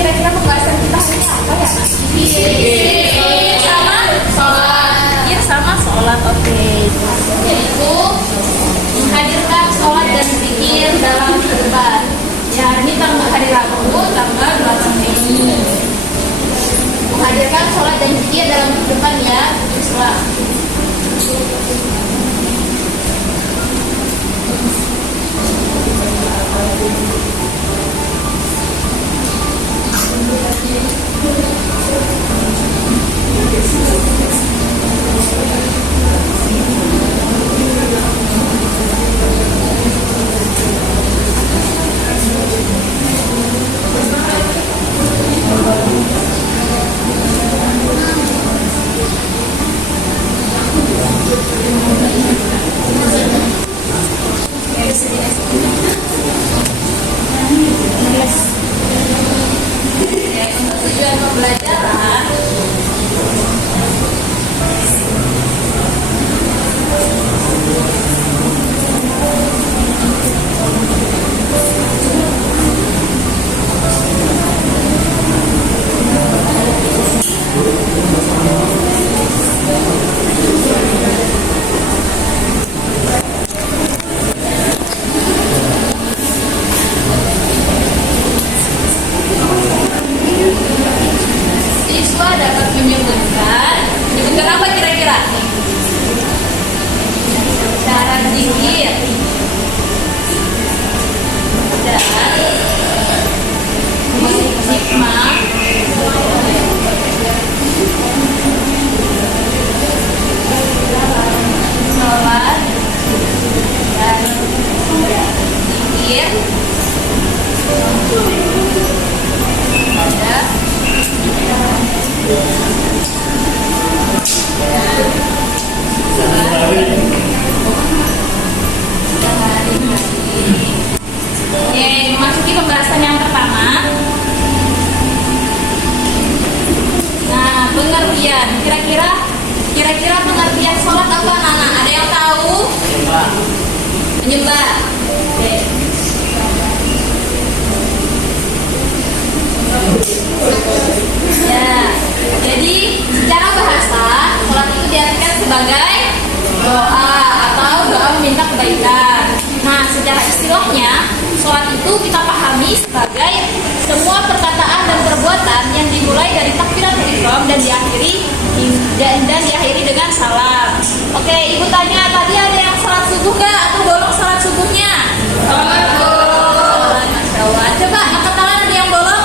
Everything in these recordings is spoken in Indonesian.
kira-kira pembahasan kita hari ini apa ya? Sama sholat. Ya sama sholat, oke. Yaitu menghadirkan sholat dan zikir dalam kehidupan. Ya, ini tanggal hari Rabu, tanggal 8 Mei. Menghadirkan sholat dan zikir dalam kehidupan ya, Islam. Tujuan pembelajaran siswa dapat menyebutkan apa kira-kira? Cara zikir dan hikmah sholat dan zikir pada Oke, memasuki pembahasan yang pertama. Nah, pengertian. Kira-kira pengertian sholat apa, Nana? Ada yang tahu? Menyembah. Oke. Ya, jadi secara bahasa sholat itu diartikan sebagai doa atau doa meminta kebaikan. Nah, secara istilahnya sholat itu kita pahami sebagai semua perkataan dan perbuatan yang dimulai dari takbiratul ihram dan diakhiri dengan salam. Oke, ibu tanya tadi ada yang sholat subuh gak atau bolong sholat subuhnya? Bolong. Masya Allah. Coba angkat tangan, ada yang bolong?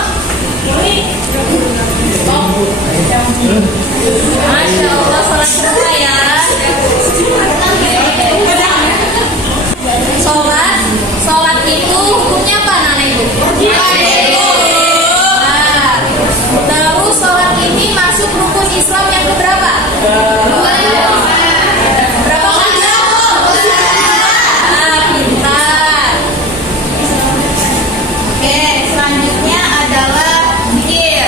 Masya Allah, sholat subuh ya. Sholat itu hukumnya apa, Nana Ibu? Nah, terus sholat ini masuk rukun Islam yang keberapa? Berapa kali? Nah, pintar. Oke, selanjutnya adalah zikir.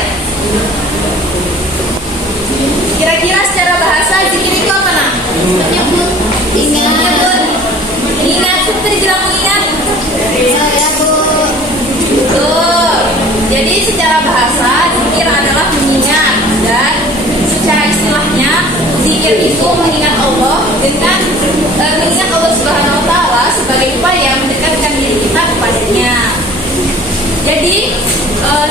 Kira-kira secara bahasa zikir itu apa, Nak? Menyebut, ingat seperti bilang mengingat. Saya Bu. Betul. Jadi secara bahasa zikir adalah mengingat, dan secara istilahnya zikir itu mengingat Allah dengan mengingat Allah Subhanahu Wa Taala sebagai upaya mendekatkan diri kita kepadanya. Jadi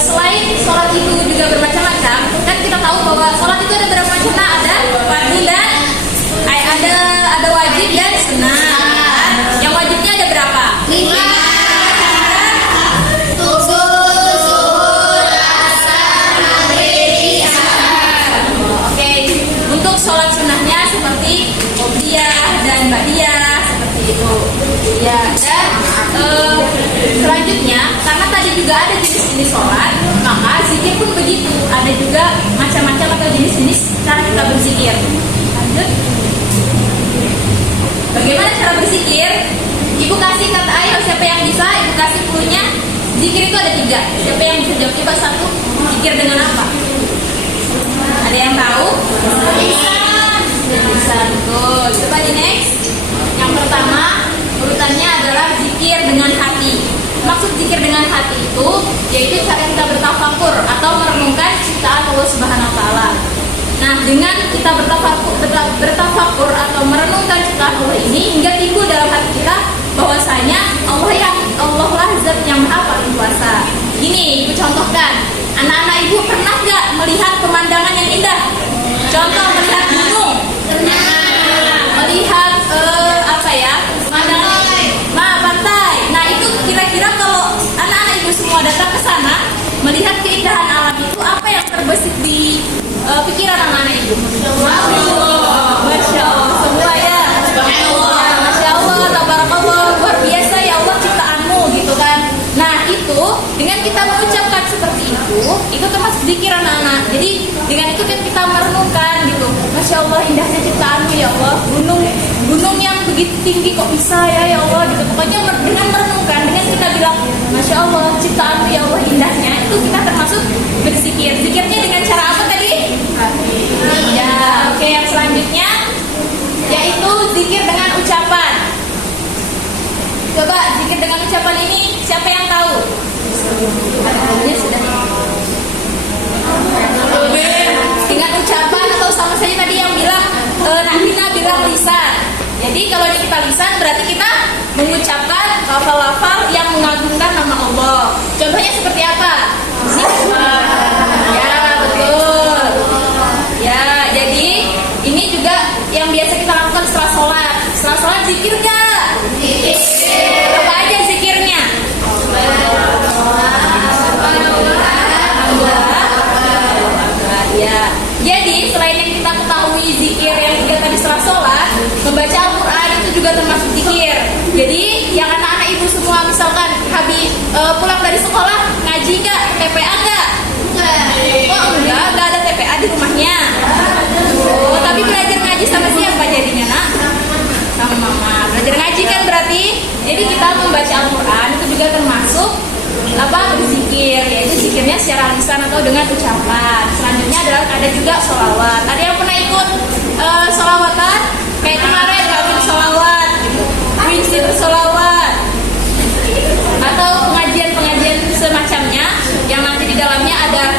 selain sholat itu juga bermacam-macam, kan kita tahu bahwa sholat itu ada berapa macam? Ada fardu dan ada wajib dan sunnah. Yang wajibnya ada berapa? 5. Oke, untuk sholat sunnahnya seperti qobliyah dan ba'diyah seperti itu. Ya, dan selanjutnya karena tadi juga ada jenis-jenis sholat, maka zikir pun begitu. Ada juga macam-macam atau jenis-jenis cara kita berzikir. Lanjut. Bagaimana cara berzikir? Ibu kasih kata ayo, siapa yang bisa? Ibu kasih cluenya. Zikir itu ada 3. Siapa yang bisa jawab? Coba satu. Zikir dengan apa? Ada yang tahu? Bisa, betul. Coba di next. Yang pertama urutannya adalah zikir dengan hati. Maksud zikir zikir dengan hati itu yaitu cara kita bertafakur atau merenungkan ciptaan Allah Subhanahu wa taala. Nah, dengan kita bertafakur atau merenungkan ciptaan Allah ini hingga timbul dalam hati kita bahwasanya Allah lah zat yang maha paling kuasa. Ini ibu contohkan, anak-anak ibu pernah nggak melihat pemandangan yang indah? Contoh melihat gunung, melihat pantai. Nah itu kira-kira kalau anak-anak ibu semua datang ke sana melihat keindahan alam itu, apa yang terbesit di pikiran anak-anak ibu? Masya Allah, semua ya. Masya Allah, tabarakallah, luar biasa ya Allah ciptaanmu gitu kan. Nah itu dengan kita mengucapkan seperti itu termasuk zikir anak-anak. Jadi dengan itu kan kita merenungkan gitu. Masya Allah indahnya ciptaanmu ya Allah. Gunung yang begitu tinggi kok bisa ya Allah gitu. Pokoknya dengan merenungkan, dengan kita bilang Masya Allah ciptaanmu ya Allah indahnya, itu kita termasuk berzikir. Zikirnya dengan cara apa tadi? Ya, oke, yang selanjutnya yaitu zikir dengan ucapan. Coba zikir dengan ucapan ini siapa yang tahu? Dengan ucapan atau sama saja tadi yang bilang Nahina bilang lisan. Jadi kalau ini kita lisan berarti kita mengucapkan lafal-lafal yang mengagungkan nama Allah. Contohnya seperti apa? Ya betul. Ya jadi ini juga yang biasa kita lakukan setelah sholat. Setelah sholat zikir nggak? Apa aja zikirnya? Ya. Jadi selain yang kita ketahui zikir yang tiga tadi setelah sholat, membaca Al-Quran itu juga termasuk zikir. Jadi yang anak-anak ibu semua misalkan habis pulang dari sekolah ngaji nggak? TPA nggak? Oh nggak ada TPA di rumahnya. Oh tapi belajar ngaji sama siapa jadinya nak? Sama mama. Belajar ngaji kan berarti. Jadi kita membaca Al-Quran itu juga termasuk berzikir, yaitu zikirnya secara lisan atau dengan ucapan. Selanjutnya adalah ada juga sholawat. Ada yang pernah ikut sholawatan? Kayak kemarin kami sholawat, prinsip sholawat, atau pengajian semacamnya yang nanti di dalamnya ada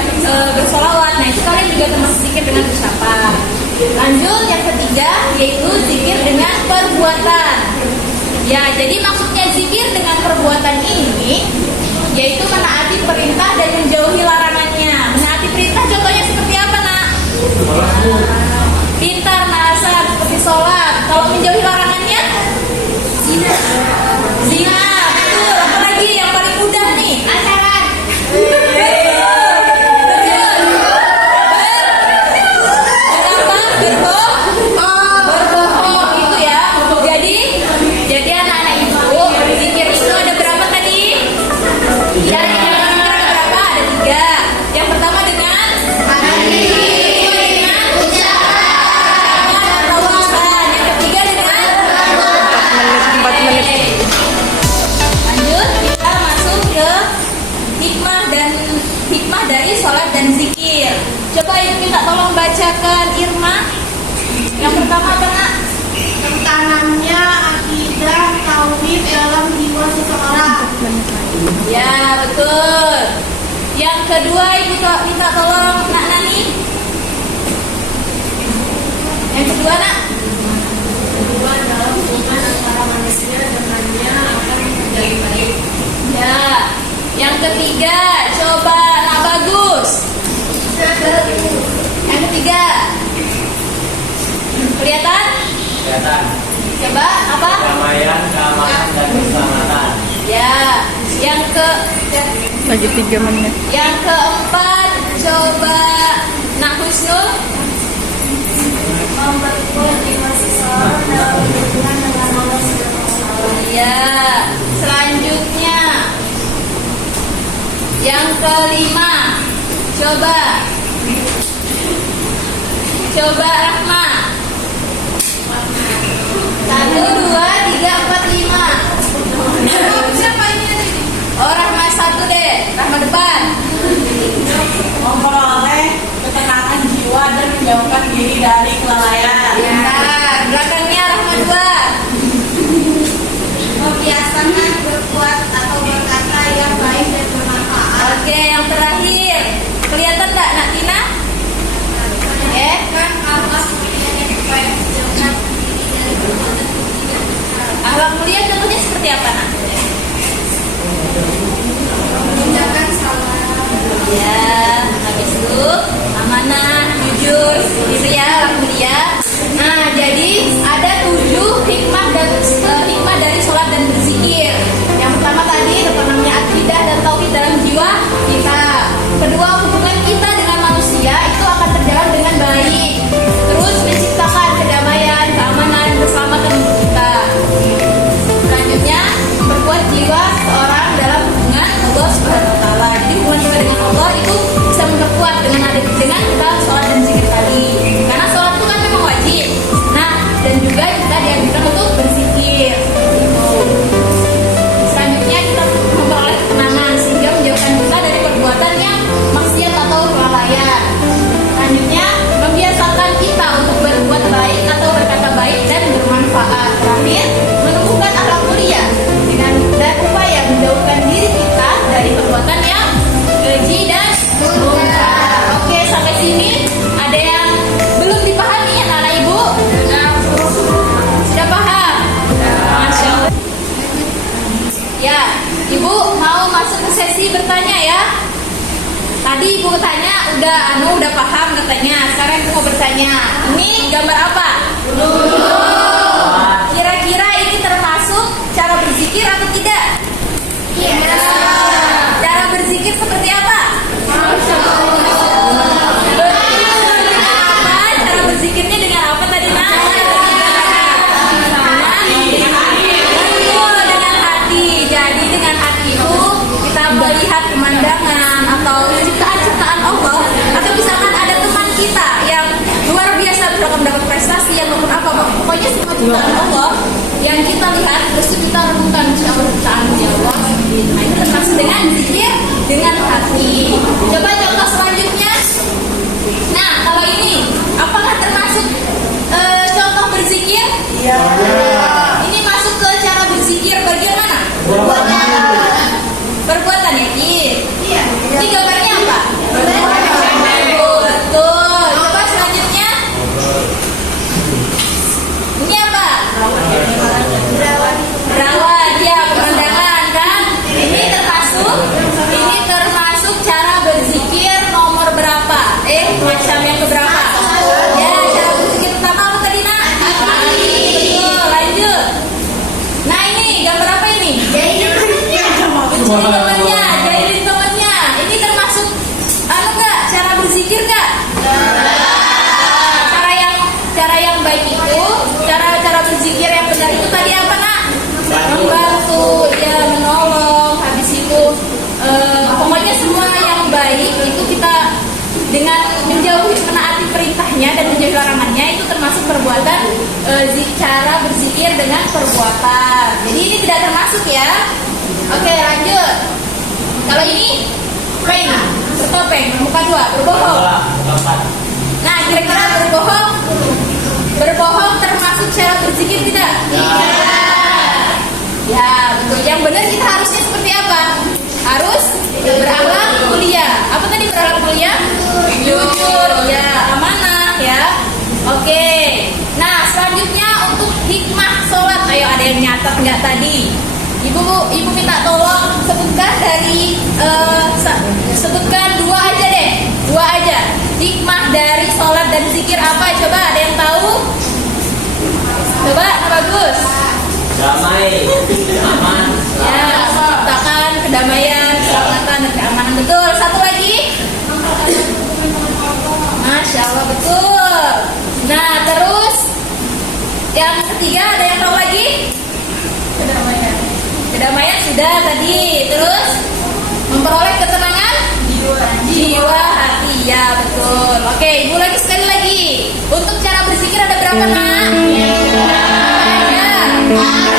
bersolawat. Nah itu kalian juga termasuk zikir dengan ucapan. Lanjut yang ketiga yaitu zikir dengan perbuatan. Ya jadi maksudnya zikir dengan perbuatan ini yaitu menaati perintah dan menjauhi larangannya. Menaati perintah contohnya seperti apa nak? Pintar, nasab, seperti sholat. Kalau menjauhi larangannya? Zina. Betul. Apalagi yang paling mudah nih? Pacaran. Berbohong gitu ya. Jadi anak-anak ibu zikir itu ada berapa tadi? Ya, berapa? Ada 3. Yang pertama dengan hati, dengan ucapan, yang ketiga dengan 4 menit. Lanjut, kita masuk ke hikmah dari sholat dan zikir. Coba ibu minta tolong bacakan Irma. Yang pertama apa nak? Tanamnya akidah tauhid dalam jiwa seseorang. Ya betul. Yang kedua ibu minta tolong nak Nani. Yang kedua nak? Kedua adalah hubungan antara manusia dengannya akan menjadi baik. Ya. Yang ketiga coba nak Bagus. Yang ketiga kelihatan? Kelihatan. Coba apa? Kedamaian, keamanan, dan keselamatan. Ya. Lagi 3 menit. Yang keempat coba nak Husnul. Memperkuat iman seseorang dalam hubungan dengan Allah SWT. Ya. Selanjutnya yang kelima coba Rahma. 1, 2, 3, 4, 5. Siapa ini? Oh Rahma 1 deh. Rahma depan. Memperoleh ketenangan jiwa dan menjauhkan diri dari kelalaian. Ya. Belakangnya Rahma 2. Membiasakan berbuat atau berkata yang baik Akhlak mulia contohnya seperti apa, nak? Menjaga salah. Ya, habis itu amanah, jujur, itu ya akhlak mulia. Nah, jadi ada 7 hikmah dari sholat dan berzikir. Yang pertama tadi tertanamnya akidah dan tauhid dalam jiwa kita. Kedua, hubungan kita dengan manusia itu akan berjalan dengan baik. Terus menciptakan kedamaian, keamanan, keselamatan untuk kita. Selanjutnya, memperkuat jiwa seorang dalam hubungan Allah Subhanahu wa taala. Jadi hubungan kita dengan Allah itu bisa memperkuat dengan kita sholat dan zikir tadi. Karena sholat itu kan memang wajib. Nah, dan juga kita dianjurkan untuk berzikir. Selanjutnya kita memperoleh ketenangan sehingga menjauhkan kita dari perbuatan yang maksiat atau kelalaian. Selanjutnya membiasakan kita untuk berbuat baik atau berkata baik dan bermanfaat. Terakhir, menumbuhkan akhlak mulia dan upaya menjauhkan diri kita dari perbuatan yang keji dan mungkar. Oke, sampai sini ada yang belum dipahami ya, anak ibu? Sudah paham? Masya Allah. Ya, ibu mau masuk ke sesi bertanya ya. Tadi ibu tanya udah paham katanya. Sekarang ibu mau bertanya. Ini gambar apa? Kira-kira ini termasuk cara berzikir atau tidak? Iya. Cara berzikir seperti apa? Cara berzikirnya dengan apa tadi, Nak? Betul, dengan hati. Jadi dengan hati itu kita melihat pemandangan atau ciptaan-ciptaan Allah, atau misalkan ada teman kita yang luar biasa mendapat prestasi yang maupun apa, pokoknya semua ciptaan Allah yang kita lihat terus kita renungkan siapa ciptaan Allah. Nah, itu termasuk dengan zikir dengan hati. Coba contoh selanjutnya. Nah, kalau ini apakah termasuk contoh berzikir? Iya. Ini masuk ke cara berzikir bagian mana? Perbuatan ya, Iya. Ini gambarnya apa? Betul. Coba selanjutnya. Ini apa? Berawat ya, pemandangan kan? Ini termasuk cara berzikir nomor berapa? Macam yang keberapa? Ya, cara berzikir pertama apa tadi, Nak? Betul, lanjut. Nah, ini gambar apa ini? Jahilin temannya. Ini termasuk enggak? Cara berzikir enggak? Cara yang baik itu, cara berzikir yang benar itu tadi apa, Nak? Membantu, ya, menolong. Habis itu pokoknya semua yang baik itu kita dengan menjauhi menaati perintahnya dan menjauhi larangannya itu termasuk perbuatan cara berzikir dengan perbuatan. Jadi ini tidak termasuk ya. Oke, lanjut. Kalau ini bertopeng, bermuka 2, berbohong. Nah, kira-kira berbohong termasuk cara berzikir tidak? Ya, betul. Yang benar kita harusnya seperti apa? Harus berakhlak mulia. Apa tadi berakhlak mulia? Jujur, ya, amanah, ya. Oke. Nah, selanjutnya untuk hikmah sholat. Ayo, ada yang nyatat nggak tadi? Ibu minta tolong sebutkan 2 aja deh. 2 aja. Hikmah dari sholat dan zikir apa? Coba ada yang tahu? Coba, bagus. Damai, aman. Ya, menciptakan kedamaian, keselamatan dan keamanan. Betul. Satu lagi. Masya Allah, betul. Nah, terus yang ketiga ada yang tahu lagi? Kedamaian sudah tadi. Terus memperoleh ketenangan jiwa hati. Ya, betul. Oke, ibu lagi sekali lagi. Untuk cara berzikir ada berapa, Nak? Ada.